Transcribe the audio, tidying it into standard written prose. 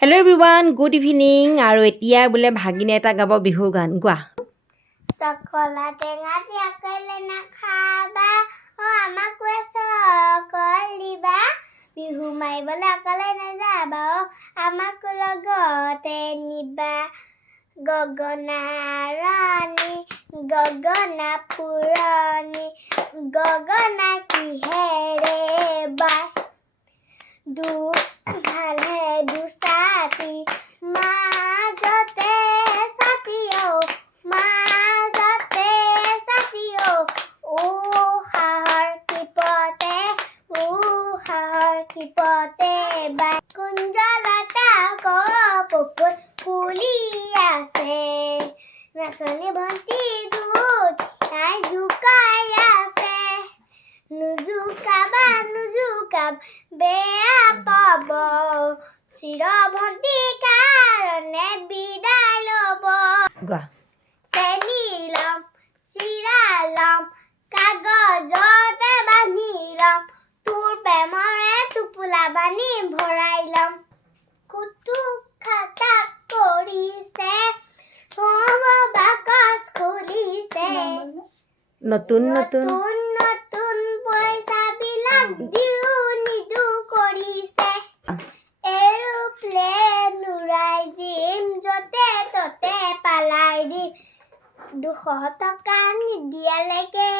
Hello everyone, good evening. আৰু এতিয়া বোলে ভাগিনে এটা গাব বিহু গান গোৱা। সকলা টেঙা দিয়া কইলে না খাবা ও আমাক কলিবা বিহু মাইবলে অকলে না যাবা ও আমাক লগতে নিবা গগনা ৰাণী গগনা পুৰণি গগনা কিহেৰে বাই ভালে দুসাতি মাজতে সাথিও মাজতে সাথিও ও হাহৰ কিপতে বাই কুঞ্জলতা কপৰ ফুলি আছে নাচনি ভন্টি দুট তাই জুকাই আছে নুজুকাবা বেয়া পাব চিৰ ভন্টি কাৰণে বিদায় ল'ব গোৱা। চেনি লম চিৰা লম কাগজতে বান্ধি লম তোৰ প্ৰেমৰে টোপোলা বান্ধি ভৰাই লম কুটু খাটা কৰিছে হ'ব বাকচ খুলিছে নতুন নতুন নতুন পইচাবিলাক দিও নিদু কৰিছে এৰোপ্লেন উৰাই দিম য'তে ত'তে পালাই দিম 200 টকা নিদিয়ালৈকে